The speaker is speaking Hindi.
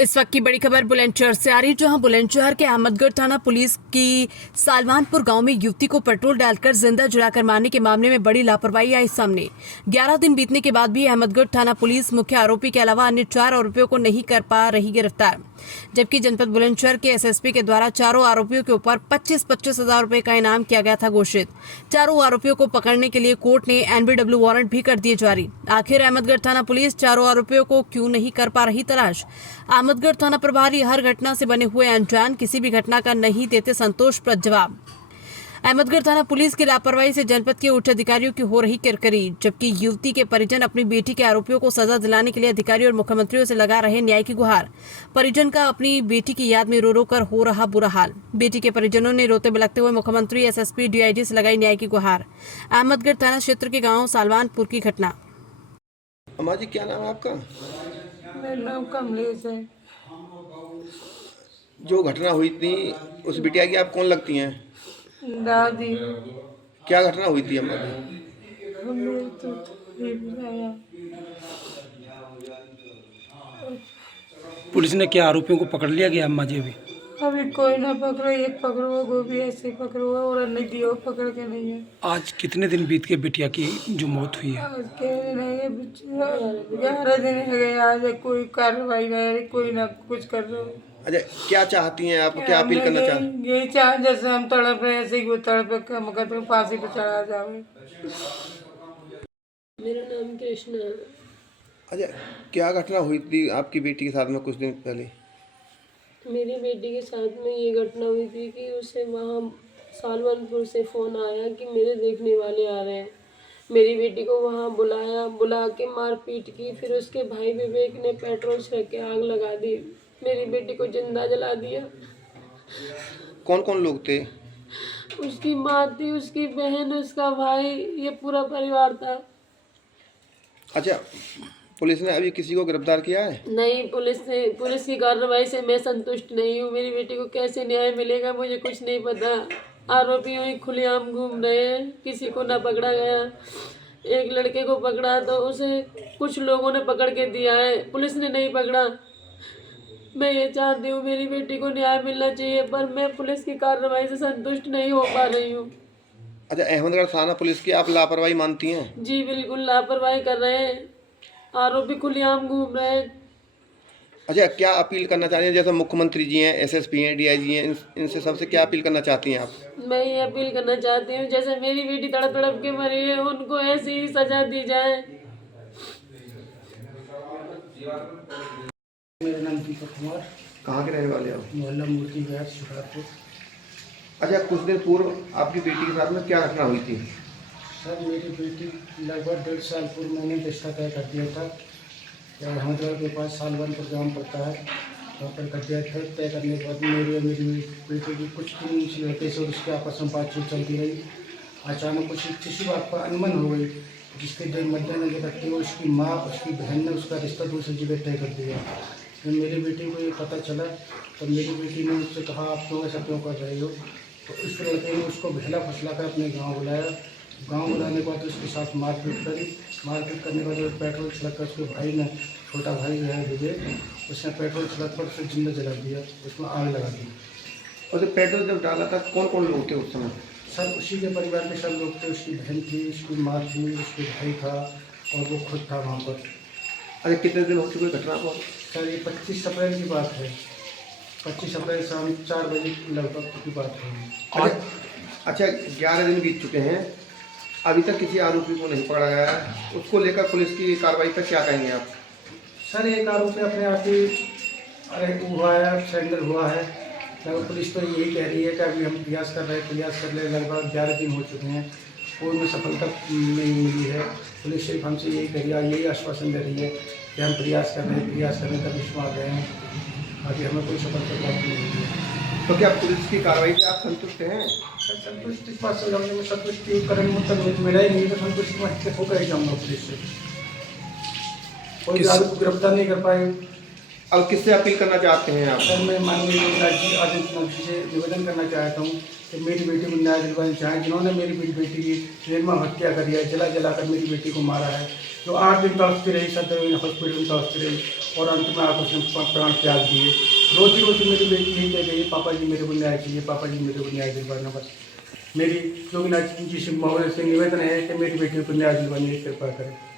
इस वक्त की बड़ी खबर बुलंदशहर से आ रही, जहां बुलंदशहर के अहमदगढ़ थाना पुलिस की सालवानपुर गांव में युवती को पेट्रोल डालकर जिंदा जलाकर मारने के मामले में बड़ी लापरवाही आई सामने। 11 दिन बीतने के बाद भी अहमदगढ़ थाना पुलिस मुख्य आरोपी के अलावा अन्य 4 आरोपियों को नहीं कर पा रही गिरफ्तार, जबकि जनपद बुलंदशहर के एसएसपी के द्वारा चारों आरोपियों के ऊपर 25-25 हजार रुपए का इनाम किया गया था घोषित। चारों आरोपियों को पकड़ने के लिए कोर्ट ने एनबीडब्ल्यू वारंट भी कर दिए जारी। आखिर अहमदगढ़ थाना पुलिस चारों आरोपियों को क्यों नहीं कर पा रही तलाश? अहमदगढ़ थाना प्रभारी हर घटना से बने हुए अनजान, किसी भी घटना का नहीं देते संतोषप्रद जवाब। अहमदगढ़ थाना पुलिस की लापरवाही से जनपद के उच्च अधिकारियों की हो रही किरकिरी, जबकि युवती के परिजन अपनी बेटी के आरोपियों को सजा दिलाने के लिए अधिकारियों और मुख्यमंत्रियों से लगा रहे न्याय की गुहार। परिजन का अपनी बेटी की याद में रो रो कर हो रहा बुरा हाल। बेटी के परिजनों ने रोते बिलखते हुए मुख्यमंत्री, एसएसपी, डीआईजी से लगाई न्याय की गुहार। अहमदगढ़ थाना क्षेत्र के गाँव सालवानपुर की घटना। अम्मा जी, क्या नाम है आपका? मेरा नाम कमलेश है। जो घटना हुई थी उस बिटिया की आप कौन लगती हैं? दादी। क्या घटना हुई थी अम्मा जी? हमें तो ये बुलाया। पुलिस ने क्या आरोपियों को पकड़ लिया गया अम्मा जी? अभी कोई ना पकड़ो, एक पकड़ो, वो भी ऐसे पकड़ो और नहीं दियो पकड़ के नहीं है। आज कितने दिन बीत के बिटिया की जो मौत हुई है? आज के नहीं है, 11 दिन हो गए। आज कोई कार्रवाई नहीं, कोई ना कुछ कर रहे हो। अच्छा, क्या चाहती हैं आप? क्या अपील करना चाहती? यही चाह जैसे हम तड़प रहे ऐसे ही वो तड़प कम कर फांसी पे चढ़ा जावे। मेरा नाम कृष्णा है। अच्छा, क्या घटना हुई थी आपकी बेटी के साथ में कुछ दिन पहले? मेरी बेटी के साथ में ये घटना हुई थी कि उसे वहाँ सालवनपुर से फ़ोन आया कि मेरे देखने वाले आ रहे हैं। मेरी बेटी को वहाँ बुला के मारपीट की। फिर उसके भाई विवेक ने पेट्रोल छिड़क के आग लगा दी। मेरी बेटी को जिंदा जला दिया। कौन कौन लोग थे? उसकी माँ थी, उसकी बहन, उसका भाई, ये पूरा परिवार था। अच्छा, पुलिस ने अभी किसी को गिरफ्तार किया है? नहीं, पुलिस की कार्रवाई से मैं संतुष्ट नहीं हूँ। मेरी बेटी को कैसे न्याय मिलेगा मुझे कुछ नहीं पता। आरोपियों ही खुलेआम घूम रहे हैं, किसी को ना पकड़ा गया। एक लड़के को पकड़ा तो उसे कुछ लोगों ने पकड़ के दिया है, पुलिस ने नहीं पकड़ा। मैं ये चाहती हूँ मेरी बेटी को न्याय मिलना चाहिए, पर मैं पुलिस की कार्रवाई से संतुष्ट नहीं हो पा रही हूँ। अच्छा, अहमदगढ़ थाना पुलिस की आप लापरवाही मानती हैं? जी बिल्कुल लापरवाही कर रहे हैं, आरोपी खुलेआम घूम रहे हैं। अच्छा, क्या अपील करना चाहती हैं? जैसे मुख्यमंत्री जी हैं, एसएसपी हैं, डीआईजी हैं, इनसे सबसे क्या अपील करना चाहती हैं आप? मैं ये अपील करना चाहती हूँ, जैसे मेरी बेटी तड़प तड़प के मरी है, उनको ऐसी ही सजा दी जाए। मेरा नाम दीपक कुमार। कहाँ के रहने वाले हो? मोहल्ला मूर्ति विहार शिकारपुर। अच्छा, कुछ दिन पूर्व आपकी बेटी के साथ में क्या घटना हुई थी? सर, मेरी बेटी लगभग 1.5 साल पूर्व मैंने रिश्ता तय कर दिया था। अहमदगढ़ के पास सालवनपुर गाँव पड़ता है, वहाँ पर कर दिया था। तय करने के बाद मेरी और मेरी बेटी की कुछ दिन उस लड़के से उसके आपस में बातचीत चलती रही। अचानक कुछ किसी बात पर अनबन हो गई, जिसके मद्देनजर रखते हुए उसकी माँ, उसकी बहन ने उसका रिश्ता दूसरी जगह तय कर दिया। जब मेरी बेटी को ये पता चला तो मेरी बेटी ने उससे कहा, आप लोग ऐसा क्यों कर रहे हो? तो उस लड़के ने उसको बहला फुसला कर अपने गांव बुलाया। गांव बुलाने के बाद उसके साथ मारपीट करी। मारपीट करने के बाद पेट्रोल छिड़क कर उसके भाई ने, छोटा भाई जो है विजय, उसने पेट्रोल छिड़क कर उसे जिंदा जला दिया, उसमें आग लगा दी। और जब पेट्रोल जब डाला था कौन कौन लोग थे उस समय? सर, उसी के परिवार के सब लोग थे। उसकी बहन थी, उसकी माँ थी, उसके भाई था और वो खुद था वहाँ पर। अरे, कितने दिन हो चुके घटना को? सर, ये 25 अप्रैल की बात है। 25 अप्रैल शाम 4 बजे लगभग की बात है। अच्छा, 11 दिन बीत चुके हैं, अभी तक किसी आरोपी को नहीं पकड़ा गया है। उसको लेकर पुलिस की कार्रवाई पर क्या कहेंगे आप? सर, एक आरोपी अपने आप ही हुआ है, सरेंडर हुआ है। लगभग पुलिस तो यही कह रही है कि अभी हम प्रयास कर रहे हैं। लगभग 11 दिन हो चुके हैं, कोई में सफलता नहीं मिली है। पुलिस सिर्फ हमसे यही कह रही है, यही आश्वासन दे रही है कि हम प्रयास कर रहे हैं, तब इसमें आ गए हैं। अभी हमें कोई सफलता प्राप्त नहीं हुई है। तो क्या पुलिस की कार्रवाई से आप संतुष्ट हैं? सर, संतुष्ट इस बात से हमने संतुष्टि करने मतलब मिला ही नहीं, तो संतुष्टि में होकर ही जाऊँगा पुलिस से। कोई आरोपी को गिरफ्तार नहीं कर पाए। अब किससे अपील करना चाहते हैं आप? सर, मैं माननीय योगी आदित्यनाथ जी से निवेदन करना चाहता हूँ कि मेरी बेटी को न्याय दिलवाना चाहें, जिन्होंने मेरी बेटी की निर्मम हत्या करी है, जला कर मेरी बेटी को मारा है। जो 8 दिन तड़पती रही, 7 दिन हॉस्पिटल में तड़पती रही और अंत में आकर उसने प्राण त्याग दिए। रोज मेरी बेटी यही कह रही है, पापा जी मेरे को न्याय चाहिए, पापा जी मेरे को न्याय दिलवाना। बस मेरी योगीनाथ जी से महोदय से निवेदन है कि मेरी बेटी को न्याय दिलवाने की कृपा करें।